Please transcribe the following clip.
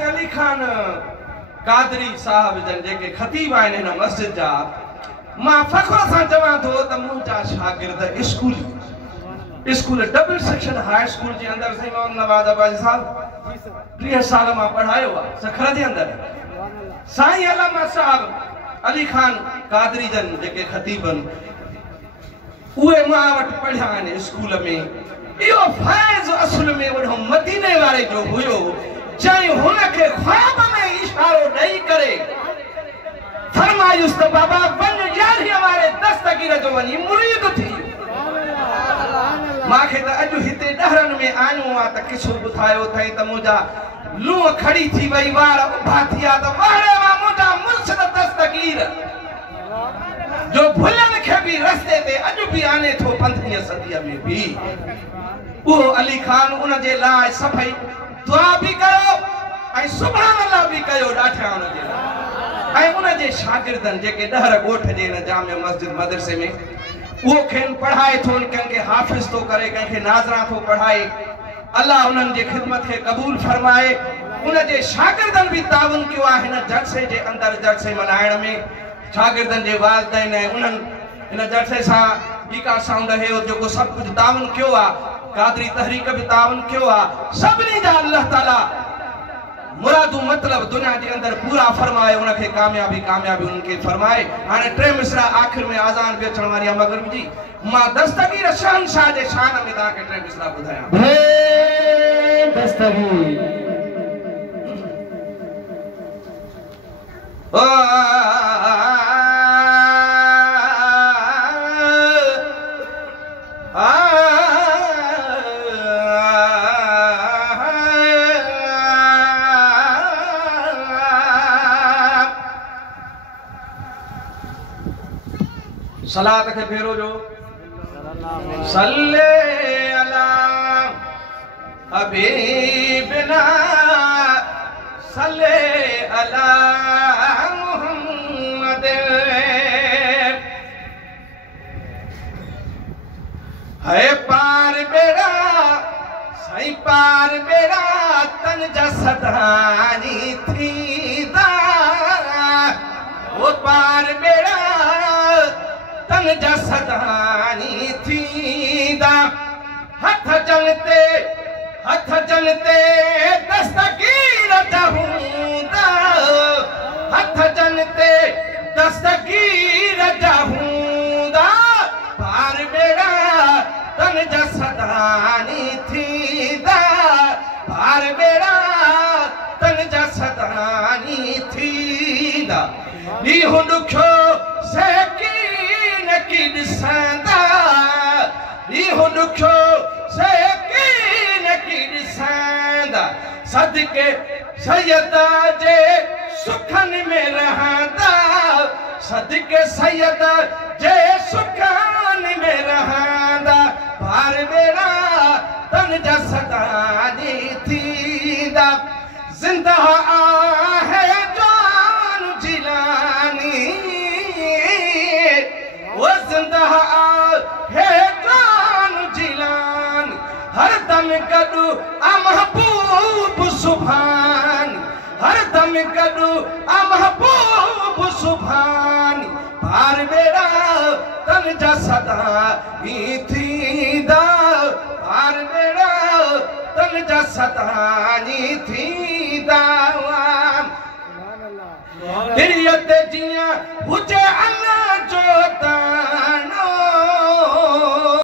अली खान कादरी साहब जन जेके खतीब आहिनि हिन मस्जिद जा मां फख्र सां चवां थो त मुंहिंजा शागिर्द school double section high school जे अंदर से मोहम्मद नवाज अब्बासी साहब 30 साल मां पढ़ायो आहे सखर जे अंदर साईं अल्लामा साहब अली खान कादरी जन जेके खतीब उहे मां वटि पढ़िया आहिनि स्कूल में इहो फैज़ असुल में वॾो मदीने वारे जो हुयो चाहे हुनके ख्वाब में इशारो नहीं करे फरमायुस तो बाबा बन यार हमारे दस्तगीर जो वनी मुरीद थी माखे त अजु हिते डहरन में आयो आ त किसो बुधायो थई त मुजा लूह खड़ी थी वई वार उभा थिया त वारे वा मुजा मुर्शिद दस्तगीर जो भुलन के भी रास्ते पे अजु भी आने थो 15वीं सदी में भी वो अली खान उन जे लाइ सभई दुआ भी कयो ऐं सुभान अल्लाह भी कयो ॾाठा उन जे लाइ ऐं उन जे शागिर्दनि जेके डहर ॻोठ जे हिन जामे मस्जिद मदरसे में वो खेन पढ़ाए थो कंहिंखे हाफ़िज़ थो करे कंहिंखे नाज़रा थो पढ़ाए अल्लाह उन्हनि जे ख़िदमत खे क़बूल फरमाए उन जे शागिर्दनि भी ताउन कयो आहे हिन जलसे जे अंदर जलसे मल्हाइण में शागिर्दनि जे वालिदैन ऐं उन्हनि हिन जलसे सां बीका साउंड है जेको सभु कुझु ताउन कयो आहे कादरी तहरीक भी ताउन क्यों आ सबनी जा अल्लाह ताला मुरादू मतलब दुनिया के अंदर पूरा फरमाए उनके कामयाबी उनके फरमाए हाने टे मिसरा आखिर में आजान भी अचण वाली मगरिब जी मां दस्तगीर शहंशाह जे शान में ता के टे मिसरा बुधाया हे दस्तगीर सलात के फेरो जो सल्ले अला हबीबना सल्ले अला मुहम्मद है पार बेड़ा सही पार बेड़ा तन जसदानी थी दा वो पार बेड़ा तन जसदानी थींदा हथ जनते दस्तगीर जहूंदा हथ जनते दस्तगीर जहूंदा पार बेड़ा तन जसदानी थींदा पार बेड़ा तन जसदानी थींदा नीहु दुखो से की दिसंदा नीहु दुखो से की दिसंदा सदके सैयदा जे सुखन में रहंदा सदके सैयदा जे सुखन में रहंदा पार बेड़ा तन जसदानी थींदा जिंदा आहे जान जिलानी वो जिंदा है जान जिलान हर दम कदू महबूब सुभान हर दम कदू महबूब सुभान पार बेड़ा तन जसदा ही थींदा पार बेड़ा तन जसदा ही थींदा हिरियत जियां हुजे